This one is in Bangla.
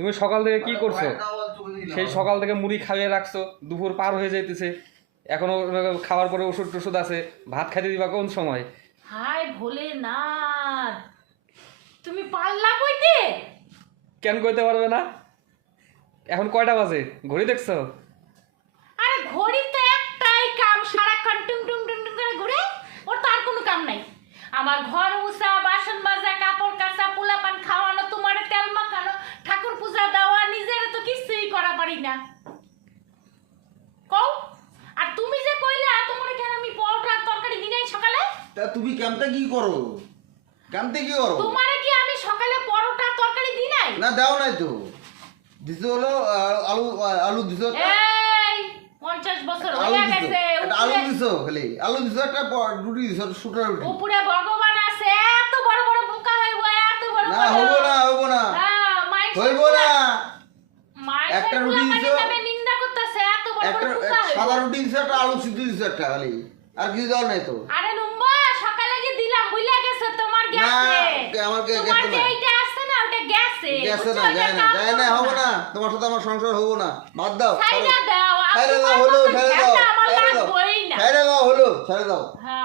তুমি সকাল থেকে কি করছো? সেই সকাল থেকে মুড়ি খাইয়ে রাখছো, দুপুর পার হয়ে যাইতেছে, এখনো খাওয়ার পরে ওষুধ টষুধ আছে, ভাত খাইতে দিবা কোন সময়? হায় ভোলেনাথ, তুমি পারলা কইতে? কেন কইতে পারবে না? এখন কয়টা বাজে ঘড়ি দেখছো? আরে ঘড়িতে একটাই কাম, সারাক্ষণ টুং টুং টুং টুং করে ঘুরে, ওর তো আর কোনো কাম নাই। আমার ঘর মুছা, বাসন মাজা, কাপড় কাচা, পোলাপান খাওয়ানো, তোমার তেল মাখানো, ঠাকুর পূজা দেওয়া, নিজের তো কিছুই করা পারি না। কও, আর তুমি যে কইলা তোমার কেন আমি পরোটা আর তরকারি দিনাই সকালে? তা তুমি কামটা কি করো? কামতে কি করো? তোমারে কি আমি সকালে পরোটা আর তরকারি দিনাই? না দাও নাই তো। দিছো হলো আলু আলু দিছো একটা। এই 50 বছর আলু হয়ে দিছো গেছে, একটা আলু দিছো খালি আলু দিছো একটা রুটি দিছো সুটার রুটি। উপরে ভগবান আছে, এত বড় বড় বোকা হইব, এত বড় না বড়। হবো না হবো না হ্যাঁ, মাইন্ড হইবো না। একটা রুটি দিছো, নিন্দা করতেছে, এত বড় একটা বড় বোকা হইব। সাদা রুটি দিছো একটা আলু সিদ্ধ দিছো একটা খালি, আর কিছু দাও নাই তো। আরে নুম্বা, সকালে যে দিলাম ভুলে গেছে তোমার না গেছে। আমার তোমার গেছে যে না এইটা আছে না, ওটা গেছে। গেছে না বুঝছো? যায় না ওটা যায় না কাম হবো করো না, তোমার সাথে আমার সংসার হবো না, বাদ দাও ছাইড়া দাও, আর ছেড়ে দাও তোমার হলো মতো ছেড়ে দাও ঝ্যাঁটা আমার ছেড়ে দাও লাগবেই না। ছেড়ে দাও হলো ছেড়ে দাও। হ্যাঁ।